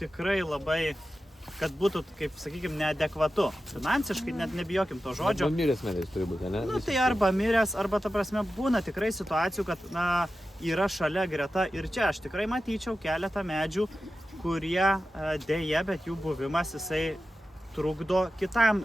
tikrai labai, kad būtų, kaip sakykime, neadekvatu. Finansiškai net nebijokim to žodžio. Arba miręs medis turi būti, ne? Nu, tai arba miręs, arba, ta prasme, būna tikrai situacijų, kad, na, yra šalia greta ir čia aš tikrai matyčiau keletą medžių, kurie dėja, bet jų buvimas jisai trukdo kitam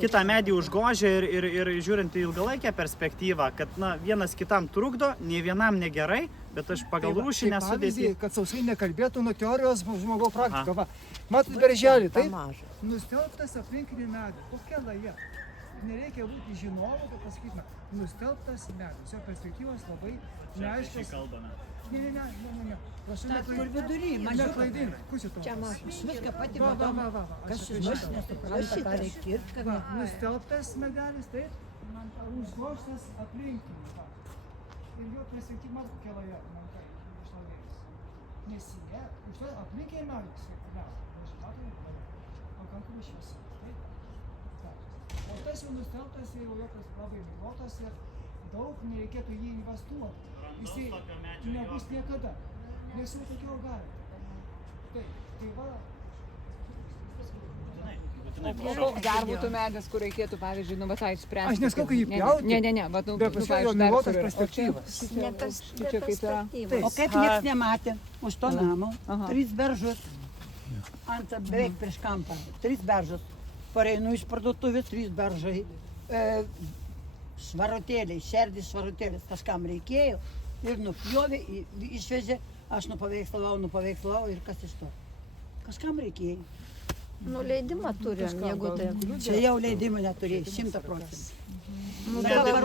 kitą medį užgožia ir žiūrint į ilgalaikę perspektyvą, kad vienas kitam trukdo, nei vienam negerai, bet aš pagal rūšį nesudėsiu. Kad sausai nekalbėtų nuo teorijos žmogaus praktika. Va, matot berželį, taip? Nustelbtas aplinkinį medį. Kokia laja? Nereikia būti žinovu, kad pasakytume, nustelbtas medis. Jo perspektyvos labai neaiškios. Ne. Prašau, kur vidury, neklaidink. Pusė to. Čia man viską pati matau. Kas žinoš, nesupranta, ką reikia ir kad... Nustelbtas medelis, taip? Užgožtas aplinkinį. Ir jo perspektyva kokia laja, man tai išlaudėjus. Nes jie, už to aplinkiai medis, pakankamai šviesa. O tas jau nustelbtas, jau jo labai miglotas ir daug nereikėtų jį investuoti. Jisai nebus niekada, nes jau tokio gali. Tai va. O koks dar būtų medis, kur reikėtų, pavyzdžiui, nu, va, tai spręsti? Aš neskau, kai jį pjauti. Ne, va, nu, pavyzdžiui, milotas perspektyvas. Čia kaip yra. O kaip nieks nematė, už to namo, 3 beržus, ant beveik prieš kampą, 3 beržus. Pareinu iš parduotuvės, 3 beržai, švarotėliai, šerdis švarotėlis, kažkam reikėjo ir nupjovė, išvežė, aš nupaveikslavau ir kas iš to. Kažkam reikėjo. Nu, leidimą turim, jeigu tai. Čia jau leidimą neturėjai, 100%. Dabar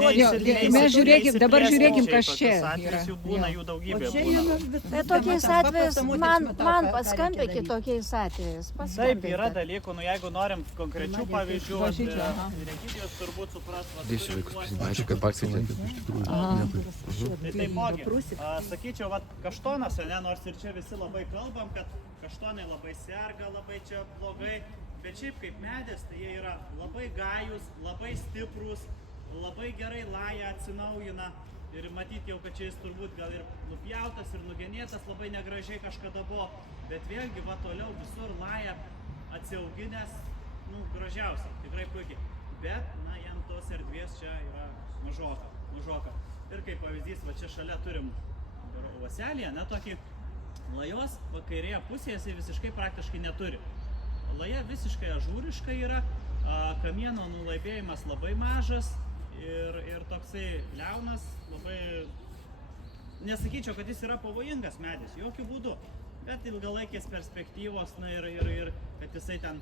žiūrėkim, kas čia yra. Jų būna, jų daugybė būna. Bet tokiais atvejais, man paskambinkit tokiais atvejais. Taip, yra dalykų, nu jeigu norim konkrečių pavyzdžių, Regidijos turbūt supras. Dėsiu vaikus pasimačiau, kad paksitėti iš tikrųjų. Tai taipogi, sakyčiau, kaštonas, nors ir čia visi labai kalbam, kad kaštonai labai serga, labai čia blogai, bet šiaip kaip medis, tai jie yra labai gajus, labai stiprus, labai gerai laja atsinaujina ir matyti jau, kad čia jis turbūt gal ir nupjautas ir nugenėtas labai negražiai kažkada buvo, bet vėlgi va toliau visur laja atsiauginęs, nu, gražiausiai, tikrai puikiai, bet, na, jam tos erdvės čia yra mažoka. Ir kaip pavyzdys, va čia šalia turim vaselį, ne, tokį lajos, va kairėje pusėje jisai visiškai praktiškai neturi. Laja visiškai ažūriška yra, kamieno nulaibėjimas labai mažas ir toksai liaunas, labai, nesakyčiau, kad jis yra pavojingas medis, jokių būdų, bet ilgalaikės perspektyvos, na ir kad jisai ten,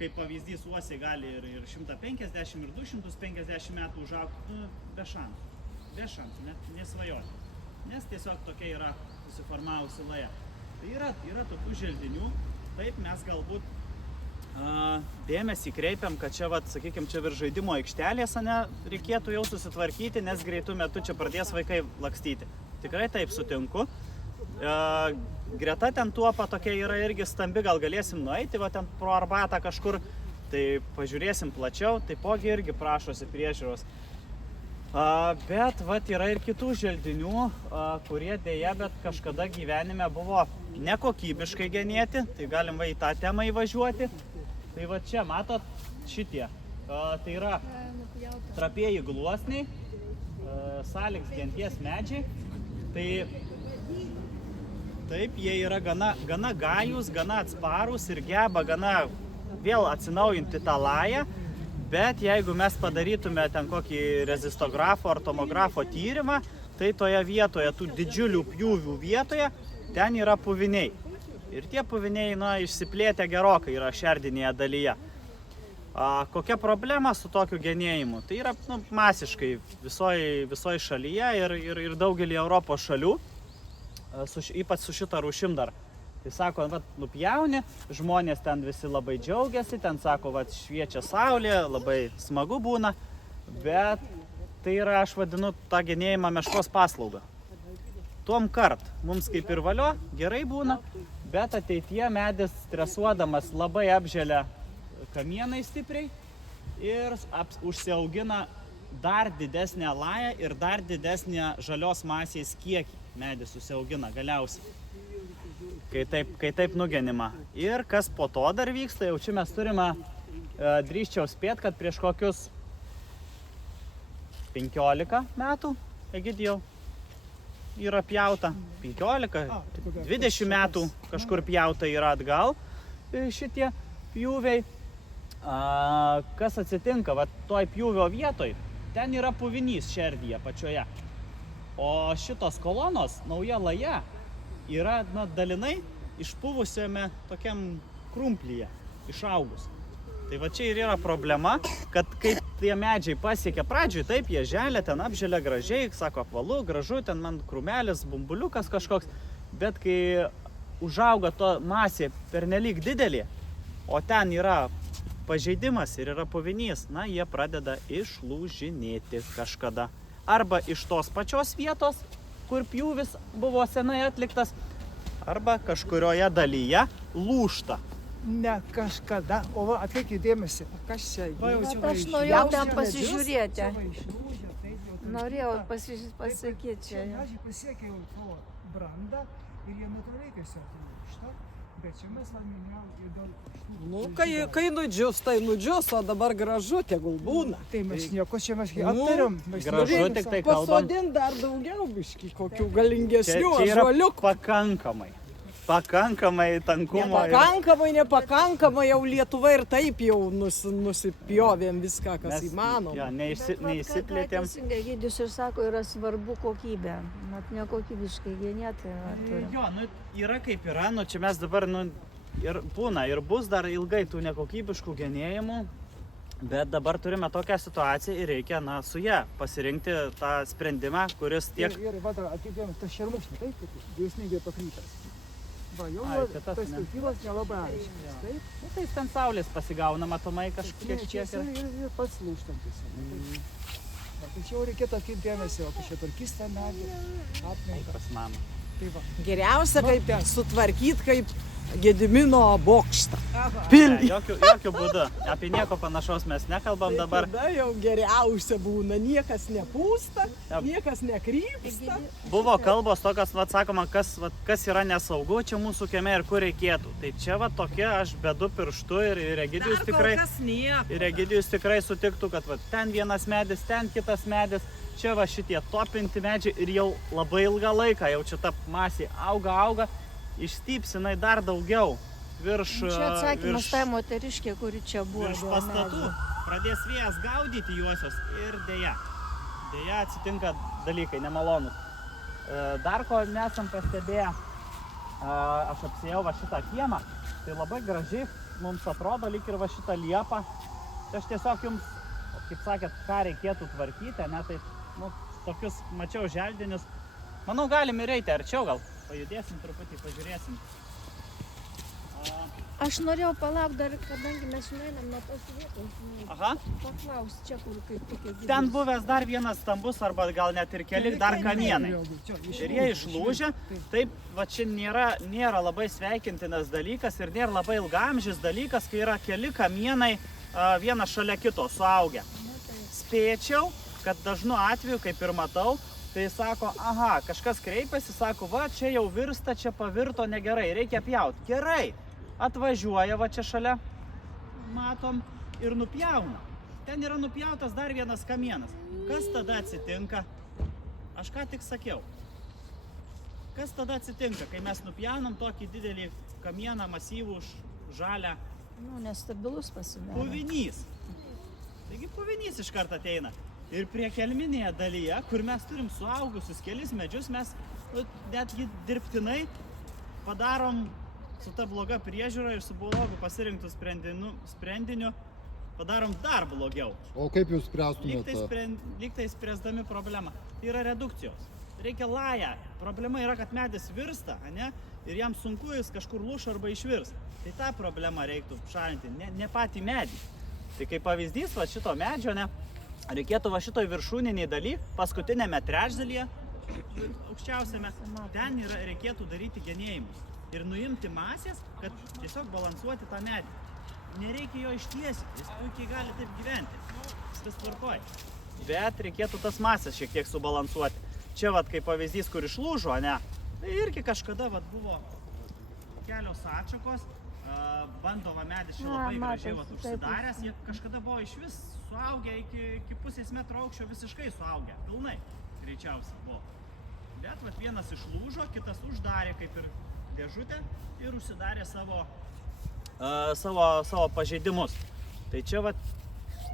kaip pavyzdys, uosiai gali ir 150, ir 250 metų užaugti, nu, be šansų, net nesvajoti, nes tiesiog tokia yra susiformavusi laja. Tai yra tokių želdinių, taip mes galbūt dėmesį kreipiam, kad čia, sakykime, čia virš žaidimo aikštelės, reikėtų jau susitvarkyti, nes greitų metu čia pradės vaikai lakstyti. Tikrai taip sutinku. Greta ten tuopa tokia yra irgi stambi, gal galėsim nueiti, va ten pro arbatą kažkur, tai pažiūrėsim plačiau, taipogi irgi prašosi priežiūros. Bet yra ir kitų želdinių, kurie dėja, bet kažkada gyvenime buvo nekokybiškai genėti, tai galim į tą temą įvažiuoti. Tai va čia, matot, šitie, tai yra trapieji gluosniai, saliks genties medžiai, tai taip, jie yra gana gajus, gana atsparus ir geba gana vėl atsinaujinti tą lają, bet jeigu mes padarytume ten kokį rezistografo ar tomografo tyrimą, tai toje vietoje, tų didžiulių pjūvių vietoje, ten yra puviniai. Ir tie puviniai, išsiplėtę gerokai yra šerdinėje dalyje. Kokia problema su tokiu genėjimu? Tai yra masiškai visoje šalyje ir daugelį Europos šalių, ypač su šita rūšim dar. Tai sako, nupjauni, žmonės ten visi labai džiaugiasi, ten sako, šviečia saulė, labai smagu būna, bet tai yra, aš vadinu, tą genėjimą meškos paslaugą. Tuom kart, mums kaip ir valio, gerai būna, bet ateityje medis stresuodamas labai apželia kamienai stipriai ir užsiaugina dar didesnę lają ir dar didesnę žalios masės kiekį medis užsiaugina galiausiai. kai taip nugenima. Ir kas po to dar vyksta, jau čia mes turime, drįsčiau spėti, kad prieš kokius 15 metų, Egidijau, yra pjauta. 15, 20 metų kažkur pjauta yra atgal šitie pjūviai. Kas atsitinka, va toj pjūvio vietoj, ten yra puvinys šerdyje pačioje. O šitos kolonos, nauja laja, yra dalinai išpuvusiame tokiam krumplyje, išaugus. Tai va čia ir yra problema, kad kai tie medžiai pasiekia pradžioj, taip, jie želia, ten apželia gražiai, sako apvalu, gražu, ten man krūmelis, bumbuliukas kažkoks, bet kai užauga to masė pernelyg didelė, o ten yra pažeidimas ir yra puvinys, jie pradeda išlūžinėti kažkada. Arba iš tos pačios vietos, kur pjūvis buvo senai atliktas, arba kažkurioje dalyje lūžta. Ne kažkada, o va, atkreipkite dėmesį. Kas čia? Bet aš norėjau ten pasižiūrėti. Norėjau pasakyti čia. Medžiai pasiekia jau to brandą ir jie natūraliai tiesiog lūžta. Bet čia mes minėjom ir dėl šitų... Nu, kai nudžius, tai nudžius, o dabar gražu, tegul būna. Tai mes nieko čia mes aptariam. Gražu, tik tai kalbam. Pasodint dar daugiau biškį, kokių galingesnių Čia yra ąžuoliukų. pakankamai tankumo. Nepakankamai jau Lietuva ir taip jau nusipjovėm viską, kas įmanoma. Jo, neįsiplėtėm. Egidijus ir sako, yra svarbu kokybė. Mat nekokybiškai genėti. Jo, yra kaip yra, čia mes dabar, ir būna, ir bus dar ilgai tų nekokybiškų genėjimų, bet dabar turime tokią situaciją ir reikia, su ją pasirinkti tą sprendimą, kuris tiek... Ir atidėjom, tas šermukšnis, taip, dėsningai pakrytas. Va, jau tas skirtylas nelabai aiškinas, taip? Tai ten saulės pasigauna, matomai kažkiek čia. Ir pats lūžtantis. Tai čia jau reikėtų atkreipti dėmesį, o čia tvarkys tą medį, aplinką. Pas mamą. Tai va. Geriausia kaip sutvarkyt kaip Gedimino bokštą. Pilį. Jokių būdų. Apie nieko panašaus mes nekalbam dabar. Tada jau geriausia būna. Niekas nepūsta, niekas nekrypsta. Buvo kalbos tokios, sakoma, kas yra nesaugu čia mūsų kieme ir kur reikėtų. Tai čia tokie, aš bedu pirštu ir Egidijus tikrai sutiktų, kad ten vienas medis, ten kitas medis. Čia šitie topinti medžiai ir jau labai ilgą laiką, jau čia ta masė auga. Išstypsinai dar daugiau virš... Čia atsakymas tai moteriškė, kuri čia buvo. Virš pastatų pradės vėjas gaudyti juosios ir dėja atsitinka dalykai nemalonus. Dar ko nesam pastebėję, aš apsėjau šitą kiemą, tai labai gražiai mums atrodo lyg ir šitą liepą. Tai aš tiesiog jums, kaip sakėt, ką reikėtų tvarkyti, tai tokius mačiau želdinius. Manau, galim ir eiti arčiau gal. Pajudėsim truputį, pažiūrėsim. Aš norėjau palaukti dar, kadangi mes nueinam nuo tos vietos. Aha. Paklaus čia, kur kaip tokie gyvūs. Ten buvęs dar vienas stambus arba gal net ir keli dar kamienai. Ir jie išlūžę. Taip, čia nėra labai sveikintinas dalykas ir nėra labai ilgaamžis dalykas, kai yra keli kamienai vienas šalia kito suaugę. Spėčiau, kad dažnu atveju, kaip ir matau, tai sako, kažkas kreipiasi, sako, čia jau virsta, čia pavirto negerai, reikia pjauti. Gerai, atvažiuoja čia šalia, matom, ir nupjauna. Ten yra nupjautas dar vienas kamienas. Kas tada atsitinka? Aš ką tik sakiau. Kas tada atsitinka, kai mes nupjaunam tokį didelį kamieną, masyvų, žalią? Nestabilus pasidaro. Puvinys. Taigi puvinys iš karto ateina. Ir prie kelminėje dalyje, kur mes turim suaugusius kelis medžius, mes netgi dirbtinai padarom su ta bloga priežiūra ir su biologų pasirinktų sprendiniu padarom dar blogiau. O kaip jūs spręstumėte? Lyg tai spręsdami problemą. Tai yra redukcijos. Reikia lają. Problema yra, kad medis virsta, ir jam sunku jis kažkur lūš arba išvirs. Tai tą problemą reiktų šalinti, ne patį medį. Tai kaip pavyzdys šito medžio, reikėtų šitoj viršūniniai daly, paskutinėme trečdalyje, aukščiausiame, ten reikėtų daryti genėjimus ir nuimti masės, kad tiesiog balansuoti tą medį. Nereikia jo ištiesti, jis puikiai gali taip gyventi, viskas tvarkoja. Bet reikėtų tas masės šiek tiek subalansuoti. Čia kaip pavyzdys, kur išlūžo, tai irgi kažkada buvo kelios atšakos, bando va medis čia labai gražiai vat užsidaręs, jie kažkada buvo iš vis suaugę iki pusės metro aukščio, visiškai suaugę, pilnai greičiausiai buvo. Bet vat vienas išlūžo, kitas uždarė kaip ir dėžutę ir užsidarė savo pažeidimus. Tai čia vat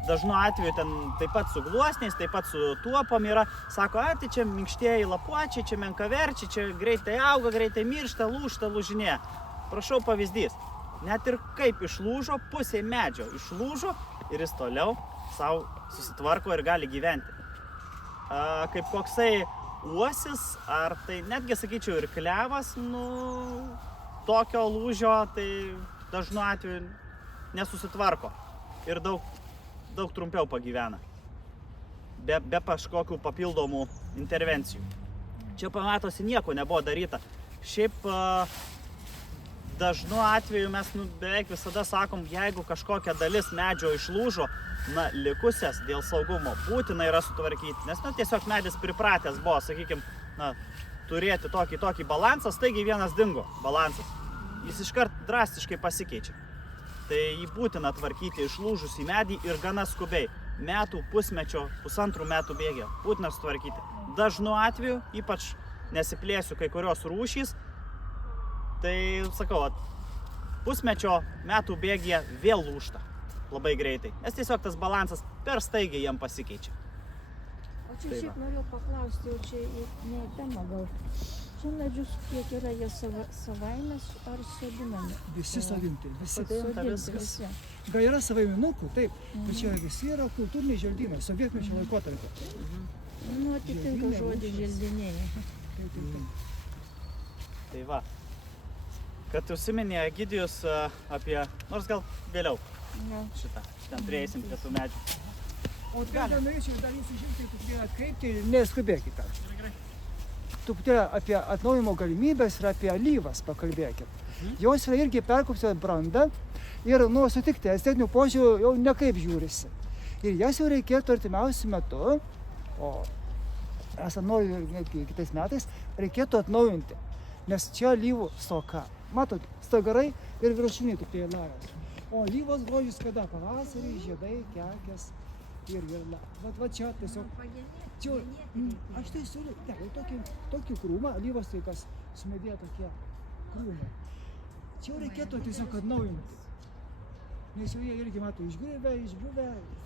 dažnu atveju ten taip pat su gluosniais, taip pat su tuopom yra, sako, tai čia minkštieji lapuočiai, čia menkaverčiai, čia greitai auga, greitai miršta, lūžta, lūžinėja. Prašau pavyzdys, net ir kaip išlūžo, pusė medžio išlūžo ir jis toliau savo susitvarko ir gali gyventi. Kaip koksai uosis, ar tai netgi sakyčiau ir klevas, tokio lūžio, tai dažnu atveju nesusitvarko ir daug trumpiau pagyvena, be kažkokių papildomų intervencijų. Čia pamatosi nieko nebuvo daryta. Šiaip dažnu atveju mes beveik visada sakom, jeigu kažkokia dalis medžio išlūžo, likusias dėl saugumo būtina yra sutvarkyti, nes tiesiog medis pripratęs buvo, sakykime, turėti tokį balansą, staigiai vienas dingo balansas. Jis iškart drastiškai pasikeičia. Tai jį būtina tvarkyti išlūžus į medį ir gana skubiai. Metų, pusmečio, pusantrų metų bėgė. Būtina sutvarkyti. Dažnu atveju, ypač nesiplėsiu kai kurios rūšys, tai sakau, pusmečio metų bėgė vėl lūžta labai greitai. Nes tiesiog tas balansas per staigiai jam pasikeičia. O čia šiaip norėjau paklausti, jau čia ne tema gal. Čia medžius kiek yra jie savaimės ar sodinami? Visi sodinti, visi. Visi. Gal yra savaiminukų, taip, bet čia visi yra kultūriniai želdynai, sovietmečio laikotarpio. Atitinka žodį želdiniai. Tai va, kad užsiminė Egidijus apie, nors gal vėliau šitą, ten prieisim prie tų medžių. O dar norėčiau dar jūsų žiūrėti, atkreipti, neskubėkite. Truputėlį apie atnaujimo galimybės ir apie alyvas pakalbėkit. Jos yra irgi perkopsio brandą ir sutikti estetinių požiūrių jau nekaip žiūrisi. Ir jas jau reikėtų artimiausiu metu, o esant naujų netgi kitais metais, reikėtų atnaujinti. Nes čia alyvų stoka. Matot, stagarai ir viršūniai tik tai lajas. O alyvos grožis kada? Pavasarį, žiedai, kekės ir va čia tiesiog. Čia, aš tai siūliu, tokį krūmą, alyvos tai kas sumedėję tokie krūmai. Čia reikėtų tiesiog atnaujinti. Nes jau jie irgi mato išgriuvę,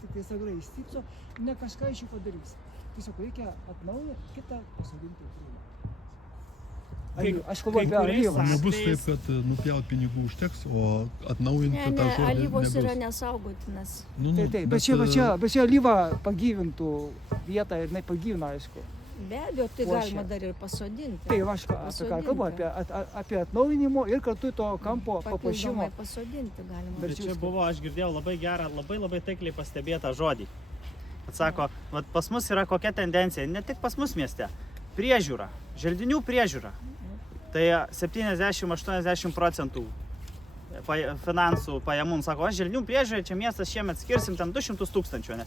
tik tai stagarai išstypso, ne kažką iš jų padarys. Tiesiog reikia atnaujinti, kitą pasodinti krūmą. Aš kalbu apie alyvą. Nebus taip, kad nupjaut pinigų užteks, o atnaujinti tą žodį nebus. Alyvos yra nesaugotinas. Taip, bet čia alyva pagyvintų vietą ir jinai pagyvina, aišku. Be abejo, tai galima dar ir pasodinti. Tai aš apie ką kalbu, apie atnaujinimo ir kartu to kampo papuošimo. Papildomai pasodinti galima. Bet čia buvo, aš girdėjau labai gerą, labai taikliai pastebėtą žodį. Atsako, pas mus yra kokia tendencija, ne tik pas mus mieste, priežiūra, želdinių priežiūra. Tai 70-80% finansų pajamų, sako, aš želdinių priežiūrai, čia miestas šiemet skirsim ten 200 tūkstančių, ne?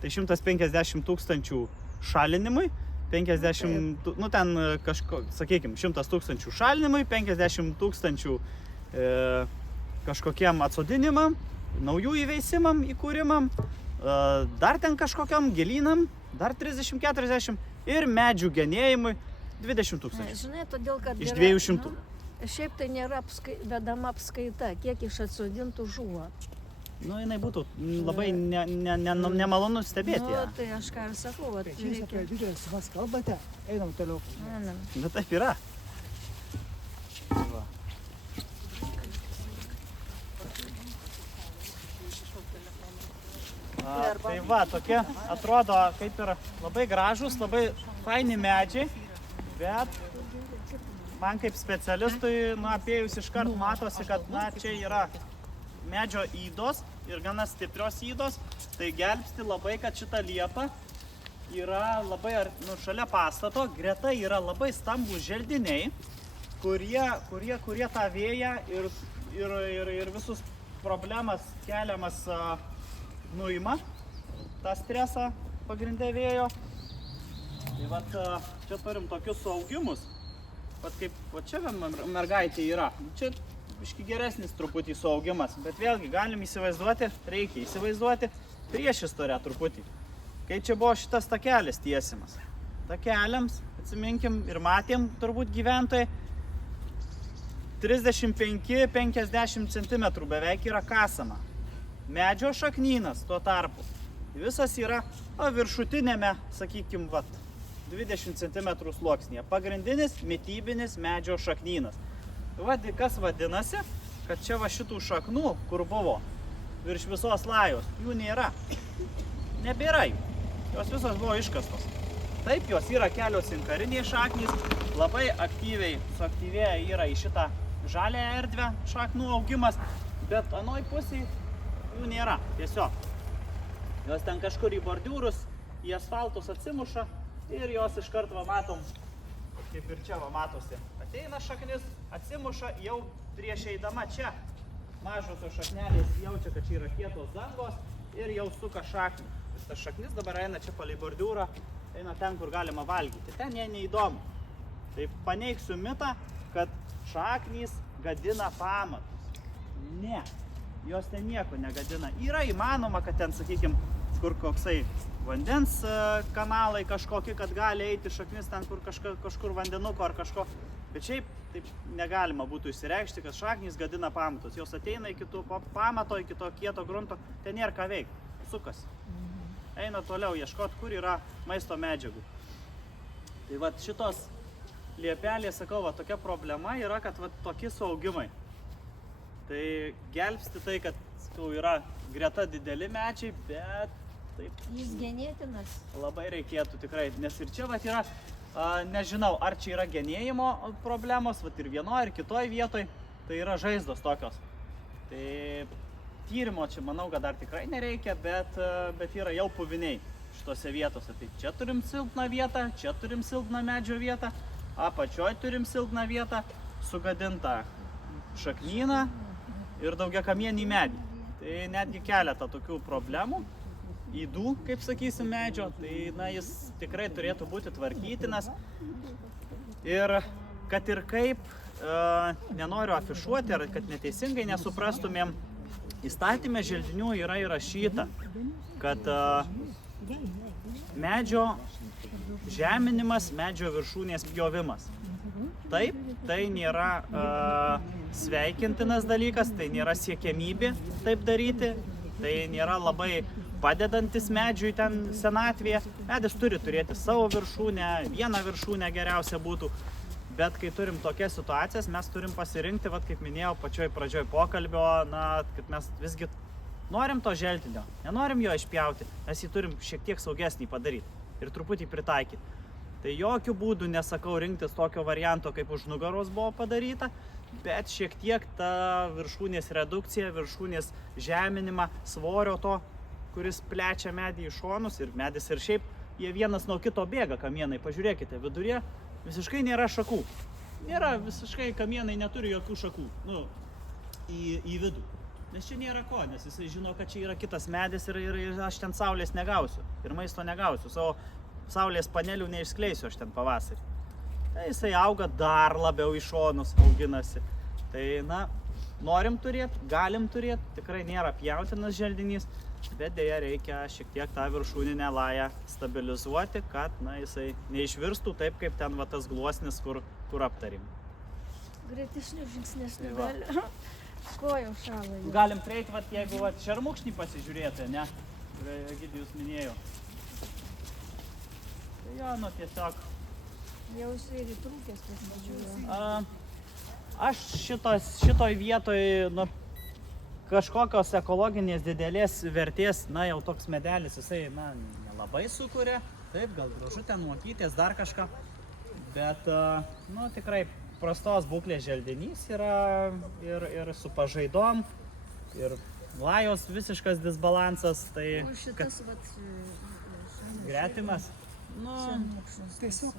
Tai 150 tūkstančių šalinimui, 50, ten sakykime, 100 tūkstančių šalinimui, 50 tūkstančių kažkokiem atsodinimam, naujų įveisimam, įkūrimam, dar ten kažkokiam gėlynam, dar 30-40 ir medžių genėjimui 20 tūkstančių. Žinai, todėl, kad iš 200. Šiaip tai nėra vedama apskaita, kiek iš atsodintų žuvo. Jinai būtų labai nemalonu stebėti ją. Tai aš ką ir sakau. Tai jūs apie didelės sumas kalbate, einam toliau. Bet taip yra. Tai va, tokie atrodo kaip ir labai gražus, labai faini medžiai, bet man kaip specialistui, apėjus iškart matosi, kad čia yra medžio ydos ir gana stiprios ydos, tai gelbsti labai, kad šita liepa yra labai šalia pastato, greta yra labai stambūs želdiniai, kurie tą vėją ir visus problemas keliamas nuima, tą stresą pagrindė vėjo. Tai vat, čia turim tokius suaugimus. vat kaip, va čia mergaitė yra. Čia biški geresnis truputį suaugimas, bet vėlgi galim įsivaizduoti, reikia įsivaizduoti priešistorę truputį. Kai čia buvo šitas takelis tiesimas. Takeliams, atsiminkim, ir matėm turbūt gyventojai, 35-50 cm beveik yra kasama. Medžio šaknynas tuo tarpu visas yra viršutinėme, sakykim, 20 cm sluoksnyje. Pagrindinis mitybinis medžio šaknynas. Kas vadinasi, kad čia va šitų šaknų, kur buvo virš visos lajos, jų nėra. Nebėra jų. Jos visos buvo iškastos. Taip, jos yra kelios inkariniai šaknys, labai aktyviai suaktyvėja yra į šitą žalę erdvę šaknų augimas, bet anoj pusėje jų nėra, tiesiog. Jos ten kažkur į bordiūrus, į asfaltus atsimuša ir jos iškart va matom, kaip ir čia va matosi. Ateina šaknis, atsimuša jau prieš eidama čia. Mažosios šaknelės jaučia, kad čia yra kietos dangos ir jau suka šaknį. Tas šaknis dabar eina čia palei bordiūrą, eina ten, kur galima valgyti. Ten jie neįdomu. Tai paneigsiu mitą, kad šaknys gadina pamatus. Ne, jos ten nieko negadina. Yra įmanoma, kad ten, sakykim, kur koksai vandens kanalai kažkokie, kad gali eiti šaknis ten, kur kažkur vandenuko ar kažko. Bet šiaip taip negalima būtų išsireikšti, kad šaknys gadina pamatus. Jos ateina iki to pamato, iki to kieto grunto, ten nėra ką veikti. Sukasi. Eina toliau ieškoti, kur yra maisto medžiagų. Tai vat šitos liepelės, sakau, va tokia problema yra, kad va tokie suaugimai. Tai gelbsti tai, kad sakau, yra greta dideli medžiai, bet taip. Jis genėtinas. Labai reikėtų tikrai, nes ir čia vat yra, nežinau, ar čia yra genėjimo problemos, vat ir vienoje, ir kitoje vietoje, tai yra žaizdos tokios. Tai tyrimo čia manau, kad dar tikrai nereikia, bet yra jau puviniai šitose vietose. Tai čia turim silpną vietą, čia turim silpną medžio vietą, apačioj turim silpną vietą, sugadintą šaknyną ir daugiakamienį medį. Tai netgi keletą tokių problemų, ydų, kaip sakysim, medžio, tai jis tikrai turėtų būti tvarkytinas. Ir kad ir kaip, nenoriu afišuoti, ar kad neteisingai nesuprastumėm, įstatyme želdinių yra įrašyta, kad medžio žeminimas, medžio viršūnės pjovimas. Taip, tai nėra sveikintinas dalykas, tai nėra siekiamybė taip daryti, tai nėra labai padedantis medžiui ten senatvėje. Medis turi turėti savo viršūnę, vieną viršūnę geriausia būtų. Bet kai turim tokias situacijas, mes turim pasirinkti, vat, kaip minėjau, pačioj pradžioj pokalbio, kad mes visgi norim to želdinio, nenorim jo išpjauti, mes jį turim šiek tiek saugesnį padaryti ir truputį pritaikyti. Tai jokių būdų nesakau rinktis tokio varianto, kaip už nugaros buvo padaryta, bet šiek tiek ta viršūnės redukcija, viršūnės žeminimą, svorio to, kuris plečia medį į šonus ir medis ir šiaip, jie vienas nuo kito bėga kamienai, pažiūrėkite, viduryje visiškai nėra šakų. Nėra visiškai, kamienai neturi jokių šakų, į vidų. Nes čia nėra ko, nes jisai žino, kad čia yra kitas medis ir aš ten saulės negausiu. Ir maisto negausiu, savo saulės panelių neišskleisiu aš ten pavasarį. Tai jisai auga dar labiau į šonus, auginasi. Tai, norim turėti, galim turėti, tikrai nėra pjautinas želdinys, bet dėja reikia šiek tiek tą viršūninę lają stabilizuoti, kad jisai neišvirstų taip, kaip ten va tas gluosnis, kur aptarim. Greitesnių žingsnesnių gali. Kojų šalai. Galim prieiti, jeigu šermukšnį pasižiūrėti, ne? Egidijus minėjo. Tai jo, tiesiog. Jau jisai ir įtrūkęs pasižiūrėjo. Aš šitoj vietoj, kažkokios ekologinės didelės vertės, jau toks medelis, jisai, nelabai sukuria. Taip, gal gražu ten mokytės, dar kažką. Bet, tikrai prastos būklės želdinys yra ir su pažaidom, ir lajos visiškas disbalansas. Tai O šitas, gretimas. Tiesiog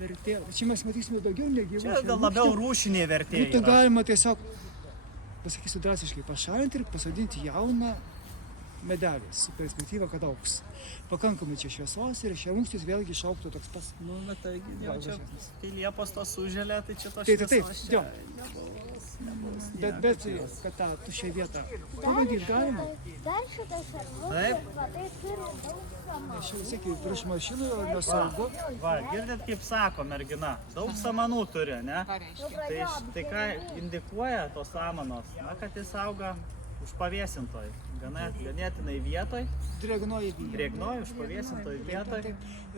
vertė. Čia mes matysime daugiau negyvų. Čia gal labiau rūšinė vertė Būtų yra. galima tiesiog, pasakysiu drastiškai, pašalinti ir pasodinti jauną medelis su perspektyva, kad augs. Pakankamai čia šviesos ir šiaurūkstis vėlgi išaugtų toks pas. Nu, bet tai jau čia, kai Liepos tos sužėlė, tai čia tos Taip, šviesos čia jo. Bet kad tą tuščią vietą pabandyt galima. Dar šitas šarvus, Taip. va tai turi daug samanų. Aš jau sakiau, prieš mašiną jau nesaugu. Va, girdit, kaip sako mergina, daug samanų turi, ne? Tai ką indikuoja tos samanos? Na, kad jis auga užpavėsintoj, ganėtinai vietoj, Drėgnoji vieta. drėgnoj, užpavėsintoj vietoj.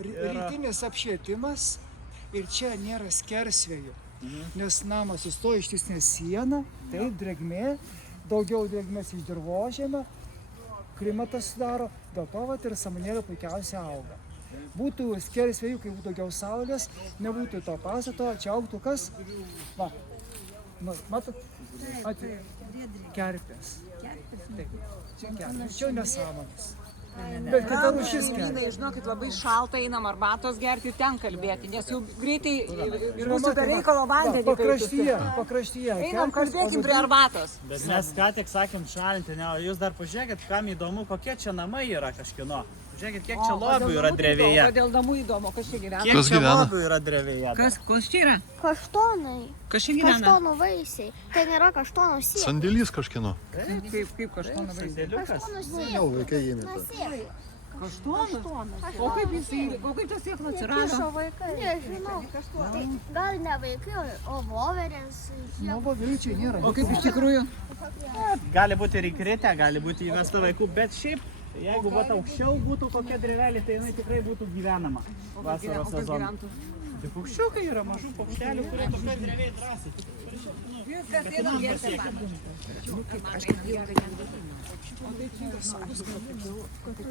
Rytinis apšvietimas ir čia nėra skersvėjų. Nes namas sustoja ištisnė siena, tai drėgmė, daugiau drėgmės iš dirvožėmio, klimatas sudaro, dėl to vat ir samanėlė puikiausiai auga. Būtų skersvėjų, kai būtų daugiau saulės, nebūtų to pastato, čia augtų kas? Va, matot, kerpės. Taip, čia kerpės, čia nesąmonės. Bet kita rūšis kerpės. Žinokit, labai šalta, einam arbatos gerti ir ten kalbėti, nes jau greitai ir mūsų be reikalo vandenį Pakraštyje. Einam, kalbėkim prie arbatos. Bet mes ką tik sakėm šalinti, ne, o jūs dar pažiūrėkit, kam įdomu, kokie čia namai yra kažkino. Žiūrėkit, kiek čia lobių yra drevėje. Kodėl namų įdomu, kas čia gyvena? Kiek Kas čia gyvena? lobių yra drevėje? Kas čia yra? Kaštonai. Kas čia gyvena? Kaštonų vaisiai. Tai nėra kaštonų siekis. Sandėlys kažkieno. Kaip kažkonas vaizdas? Sandėliukas? Jau vaikai įmeta. Kaštonas? O kaip tas sėkla atsirado? Kišo vaikai. Nežinau. Tai gal ne vaikai, o voverės. Nu, voveričiai nėra. O kaip iš tikrųjų? Gali būti ir įkritę, gali būti įvesta vaikų, bet šiaip, jeigu vat aukščiau būtų kokia drevelė, tai jinai tikrai būtų gyvenama vasaros sezonu. Tai paukščiukai yra mažų paukštelių, kurie tokia drevėje drąsiai. Viskas einam gerti.